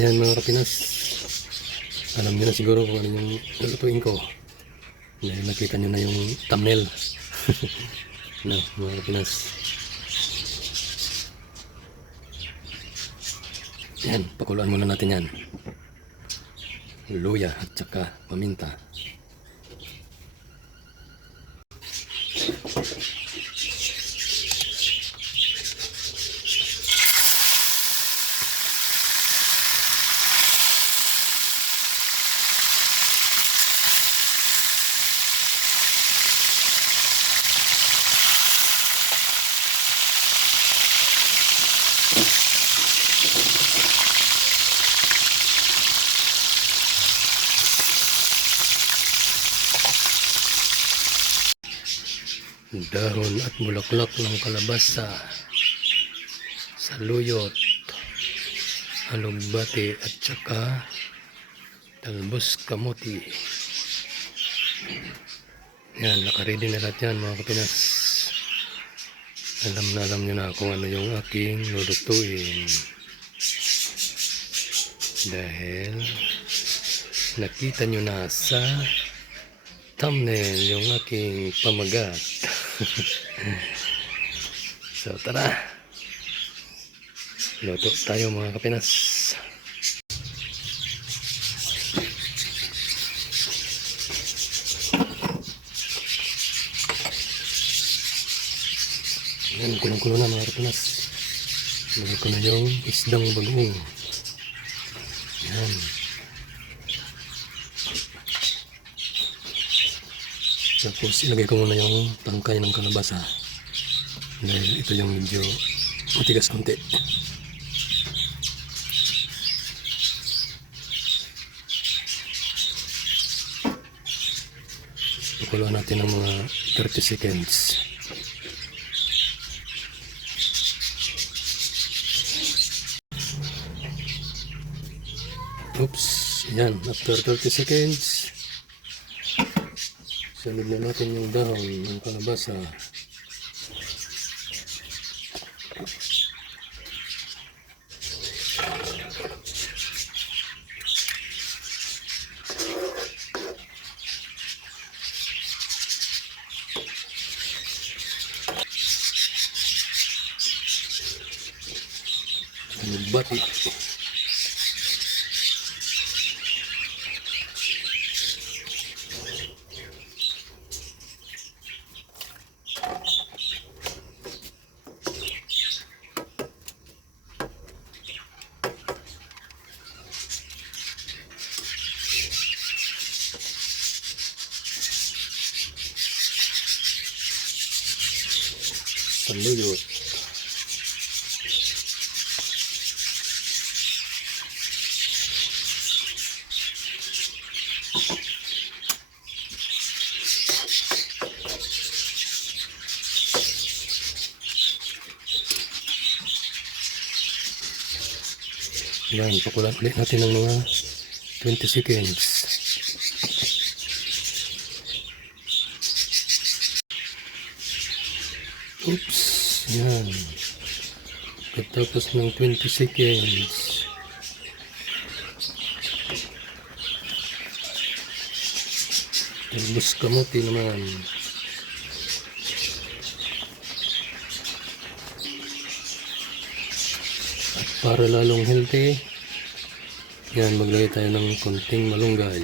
Yan mga kapinas, alam niyo na siguro kung ano yung lulutuin ko dahil nakita nyo na yung thumbnail. No, mga kapinas, yan, pakuluan muna natin yan, luya at saka paminta. Dahon at bulaklak ng kalabasa, saluyot, alugbati at saka talbos kamuti. Yan, nakaready na lahat yan mga kapinas. Alam nyo na kung ano yung aking lulutuin dahil nakita nyo na sa thumbnail yung aking pamagat. So tara, luto tayo mga kapinas. Yan, kulong-kulo na mga kapinas. Lagay ko na yung isdang bagoong. Yan. Tapos ilagay ko muna yung tangkay ng kalabasa dahil ito yung medyo matigas konti. Pakuluan natin ng mga 30 seconds. Oops, yan, after 30 seconds sunod na natin yung dahon ng kalabasa. Alugbati. Saluyot. Yan, pakulan ulit natin ng mga 20 seconds. Oops, yan. Pagkatapos ng 20 seconds, talbos kamuti naman. At para lalong healthy, yan, maglagay tayo ng konting malunggay.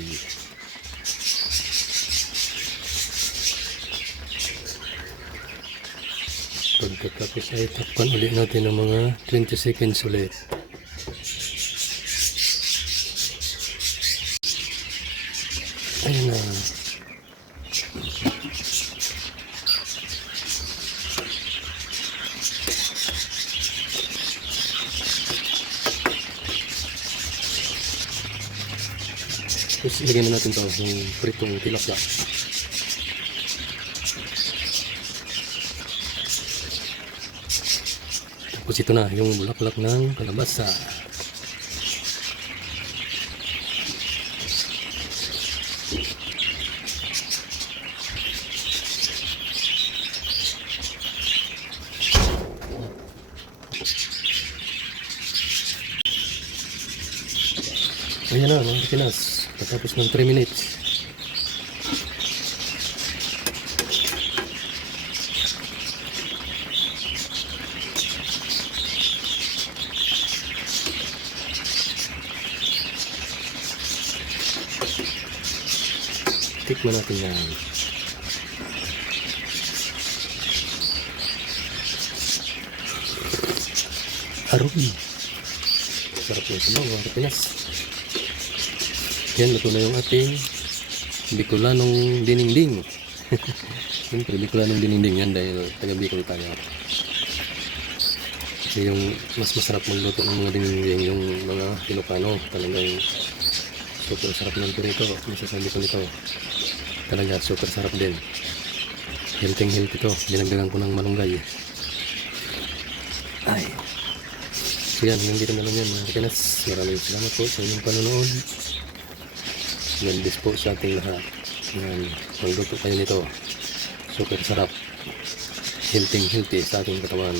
Pagkatapos ay takpan ulit natin ng mga 20 seconds ulit. Ayan na. Tapos ilagay na natin ito yung pritong tilapia. Tapos ito na yung bulaklak ng kalabasa. Ayan na mga Pinas. Patapos ng 3 minutes. Tikman natin yan. Aroy. Sarap ng sabaw mga Pinas. Yan, luto na yung ating Bicolanong dininding. Siyempre, Bicolanong dininding yan dahil taga Bicol tayo. Kasi yung mas masarap magluto ng mga dininding yung mga Ilocano. Talagang super sarap ng ito. Masasabi ko nito. Talaga super sarap din. Healthy to. Dinagdagan ko ng malunggay. Ay. So yan, nandito na lang yan mga Pinas. Maraming salamat po sa inyong panonood. God bless po sa ating lahat. Yan, magluto kayo nito. Super sarap. Healthy sa ating katawan.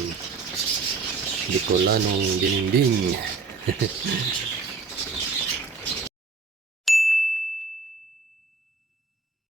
Bicolanong dininding.